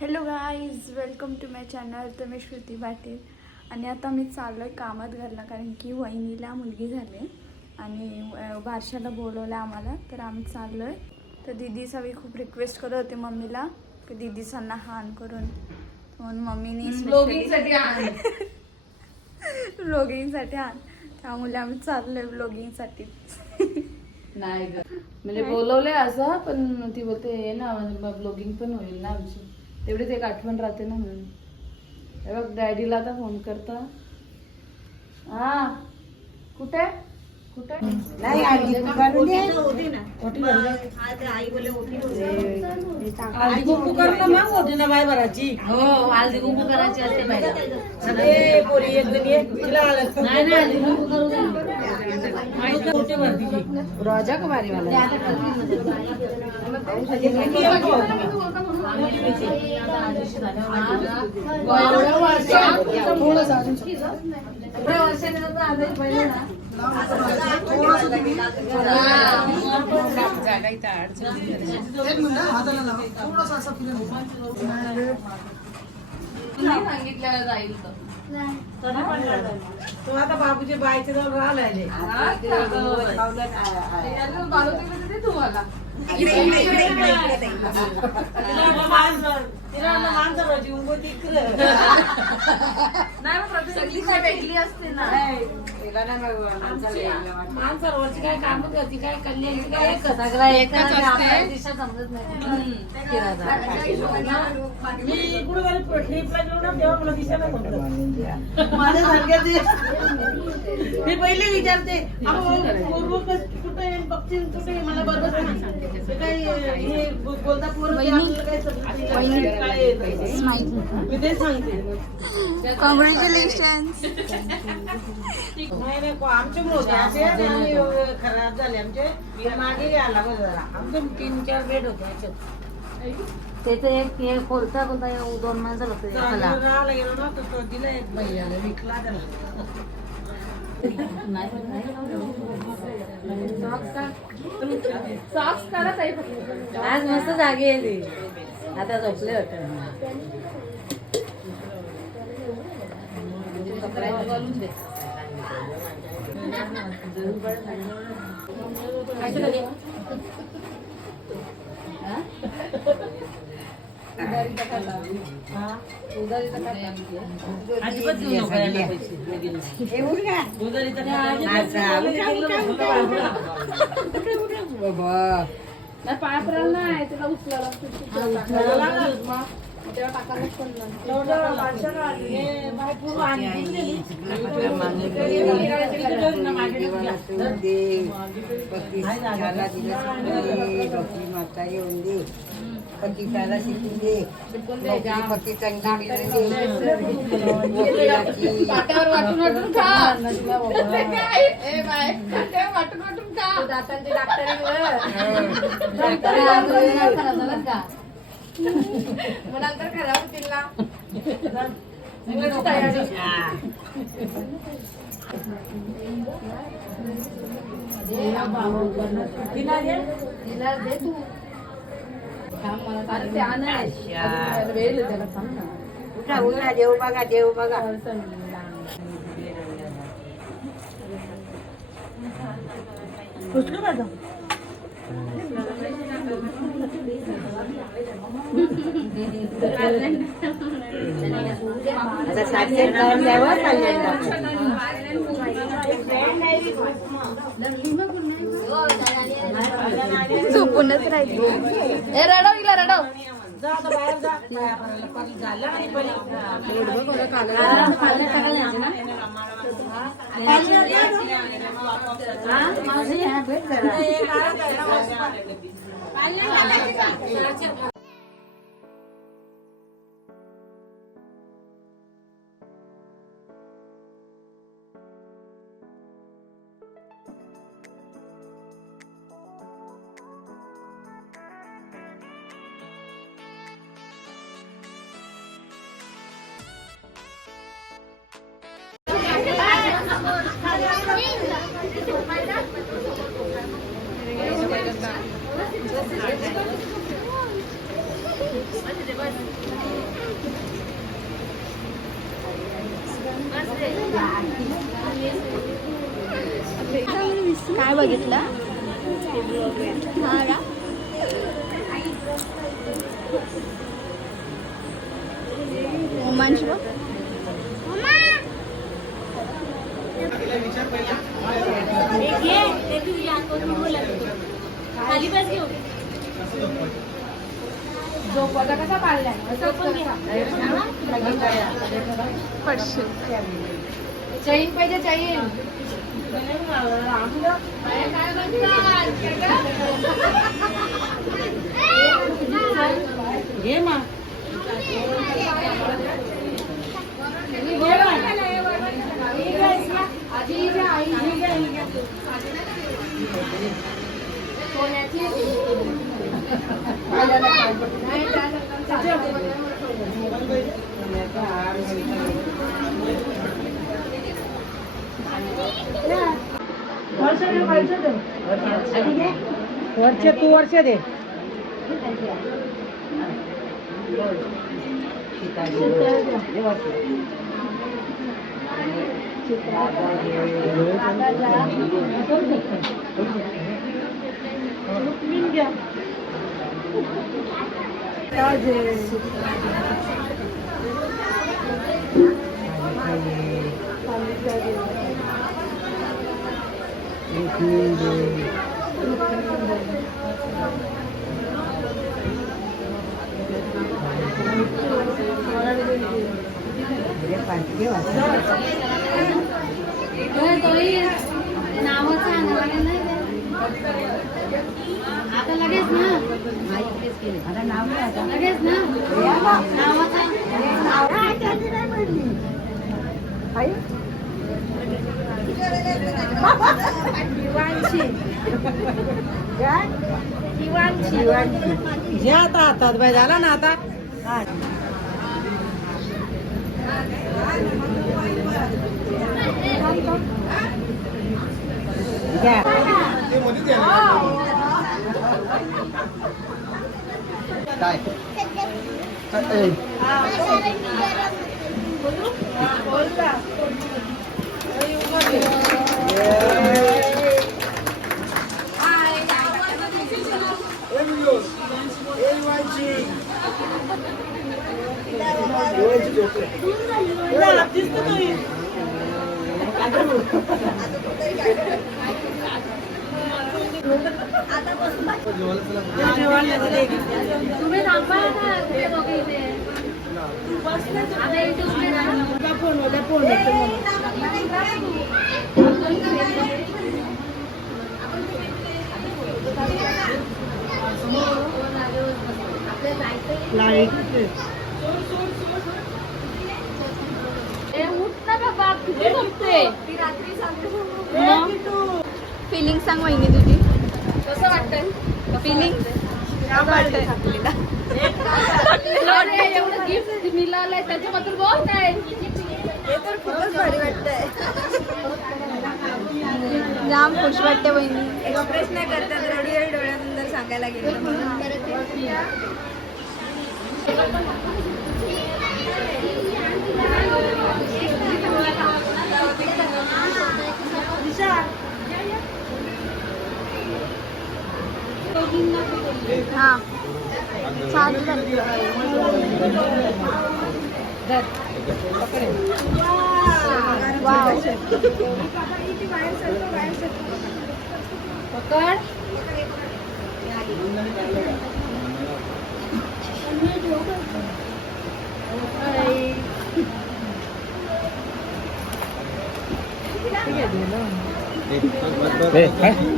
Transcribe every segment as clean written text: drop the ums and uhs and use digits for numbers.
Hello guys, welcome to my channel. तर मी श्रुती पाटील आणि आता मी चाललो आहे कामात घरला, कारण की वहिनीला मुलगी झाली आणि बारशाला बोलवलं आम्हाला. तर आम्ही चाललो आहे. तर दीदी सगळी खूप रिक्वेस्ट करत होते मम्मीला की दीदी सांना हान करून, म्हणून मम्मीने ब्लॉगिंगसाठी हान. त्यामुळे आम्ही चाललो आहे ब्लॉगिंगसाठी. नाही ग, म्हणजे बोलवलंय असं, पण ती बोलते ये ना, ब्लॉगिंग पण होईल ना आमची, तेवढीच एक आठवण राहते ना म्हणून. हे बघ डॅडीला आता फोन करता. हा कुठे कुठे नाही आई करून दे. हळदी कुंकू करणं मग होती ना बाय भराची. हो हळदी कुंकू करायची असते पाहिजे. सगळे पोरी एक जण ये तिला आलं नाही नाही हळदी कुंकू करू दे. मोठी भरतीची राजा का भारी वाला सांगितलं जाईल तो आता बाबूचे बायचे जवळ राहिलाय तुम्हाला सगळी काय वेगळी असते ना. माणसावरची काय काम करते, काय कल्याणची काय सगळा एकच असते. दिशा समजत नाही. मी कुठे ट्रिपला गेलो ना तेव्हा मला दिसायला समजत माझ्यासारख्याच मी पहिले विचारते कुठे बघते कुठे मला बरोबर काही हे बोलता पोरं काय मी ते सांगते. कॉंग्रॅच्युलेशन्स. नाही आमच्यामुळे होते असे आणि खराब झाले आमचे. मागे यायला जरा आमचे 3-4 बेड होते याच्यात. ते तर एक खोलता बोलता 2 माणसं होते. राहायला गेलो ना तर तो दिला एक बैलाला विकला त्याला. आज मस्त जागे आहे ती. आता झोपले होते. अजिबात घेऊ नका याला पैसे. पाय पडायला नाही, त्याला उचलायला तेव्हा टाकायला पण माता येऊन दे, पती त्याला शिकून दे, पती चांगली पाट्यावर वाटून वाटून खा. वाटून खा. दातांचे डॉक्टर का मग नंतर खराब होतील ना. तिला दे तू. त्या नाही वेळ त्याला सांग ना. उठा देव बघा देव बघा. कुठलं माझं झोपूनच राहिली. ए रडव हिला रडव. काय बघितलं? हा का? रोमांच बघ. जो पदा कसा काढलाय पडशील. चैन पाहिजे चैन. घे मग. वर्ष तू वर्ष दे. नावाचा आता लगेच ना. आता नाव लगेच ना. नावाचा घे आता हातात बाय. झाला ना आता. तुम्ही थांबा ना ते दोघे इथे. आता इथे उभे राहा. फोन उठ ना बाबा. किती झोपते. फिलिंग सांग वहिनी तुझी. कसं वाटतंय फिलिंग एवढं गिफ्ट मिळालंय त्याच्याबद्दल बोल काय. खूपच भारी वाटतंय. जाम खुश वाटते वहिनी. एक्सप्रेस नाही करतात. रडू डोळ्यातून सांगायला गेलं. हा चालू पकड.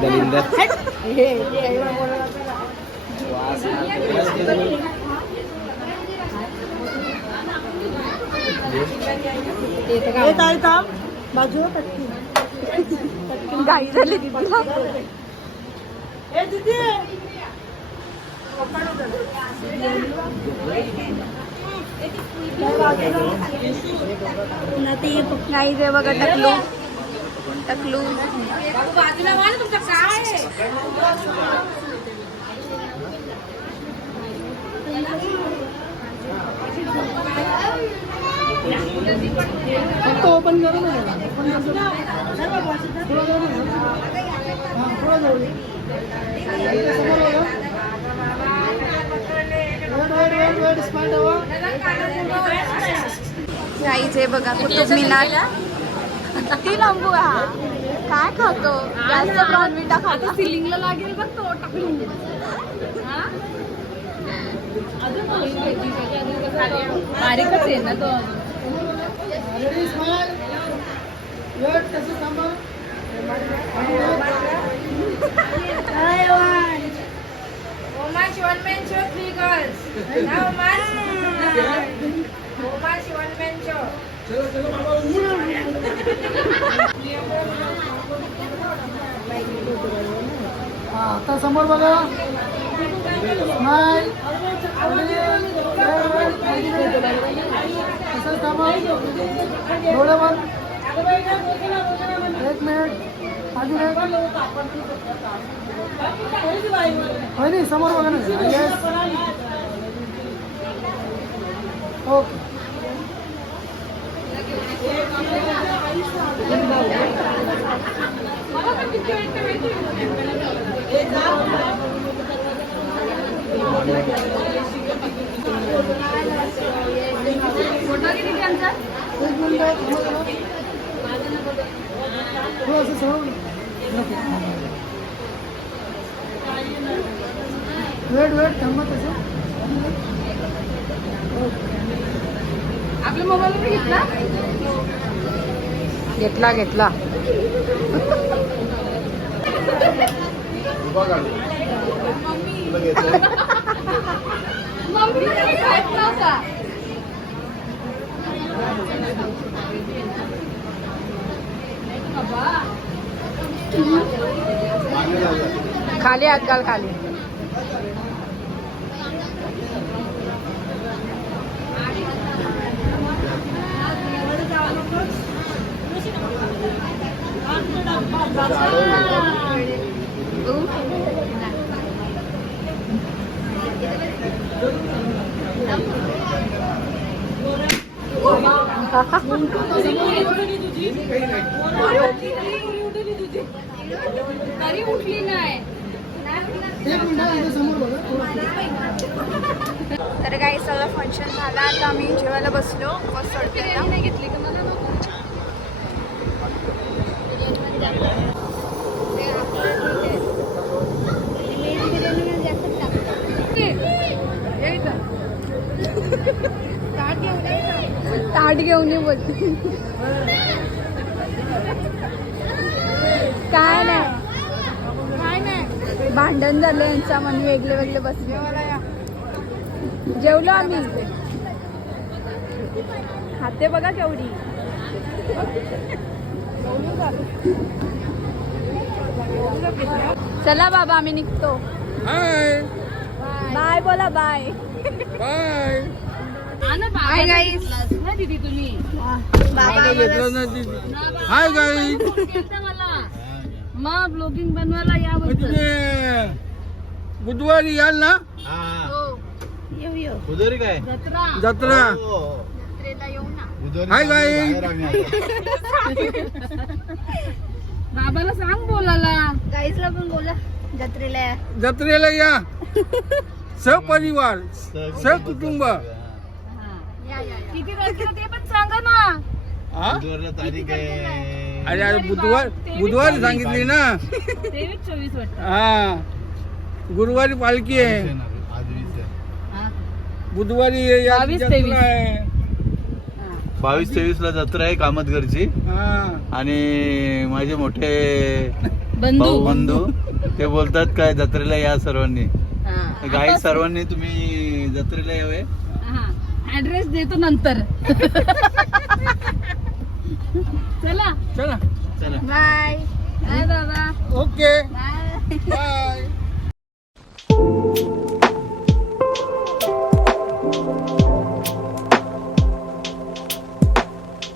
दलिंदर बाजू गाई झाली तिला. गाई दे बघा. टकलू टकलू बाजूला वा ना. तुमचं काय आहे. तो ओपन करू ना थोडं जाऊ गाईच हे बघा कुतुब मिनार ती नंबू हा काय खातो जास्त ब्राऊन मिठा खातो सिलिंगला लागेल बघ तो टाकून बारीकच आहे ना तो आता समोर बघा स्माइल तसंच थांबा डोळे बंद 1 मिनिट अजून एक नाही समोर बघा ना येस ओके फोटो किती त्यांचा वेट थांबा तसं आपल्या मोबाईल घेतला घेतला मम्मी खात नव्हता खाली अक्काल खाली तरी उठली नाही तर काही सगळं फंक्शन झालं आता आम्ही जेवायला बसलो बस नाही घेतली का मला ताट घेऊन ये बोलते काय नाही भांडण झालं यांचा म्हणून वेगळे वेगळे बसले जेवलो आम्ही खाते बघा केवढी चला बाबा आम्ही निघतो बाय बोला बाय हाय गाईस ना दीदी तुम्ही हाय गाईस मला मग ब्लॉगिंग बनवायला या बोलतो बुधवारी याल ना बुधवारी काय जत्रा जत्रा जत्रेला येऊ ना हाय गाईस बाबाला सांग बोलायला गाईसला पण बोला जत्रेला जत्रेला या सपरिवार सहकुटुंब किती तारखेला ते पण सांगा ना हा? बुधवारला तारीख आहे अरे बुधवारी सांगितली ना 23-24 वाटतं हा गुरुवारी पालखी आहे आज 20 आहे. बुधवारी या 22-23. जत्रा आहे 22-23 ला जत्रा आहे कामतगरची हा आणि माझे मोठे बंधू भाऊ बंधू ते बोलतात काय जत्रेला या सर्वांनी हा. गाई सर्वांनी तुम्ही जत्रेला यावे ऍड्रेस देतो नंतर चला चला चला बाय बाय बाबा ओके बाय बाय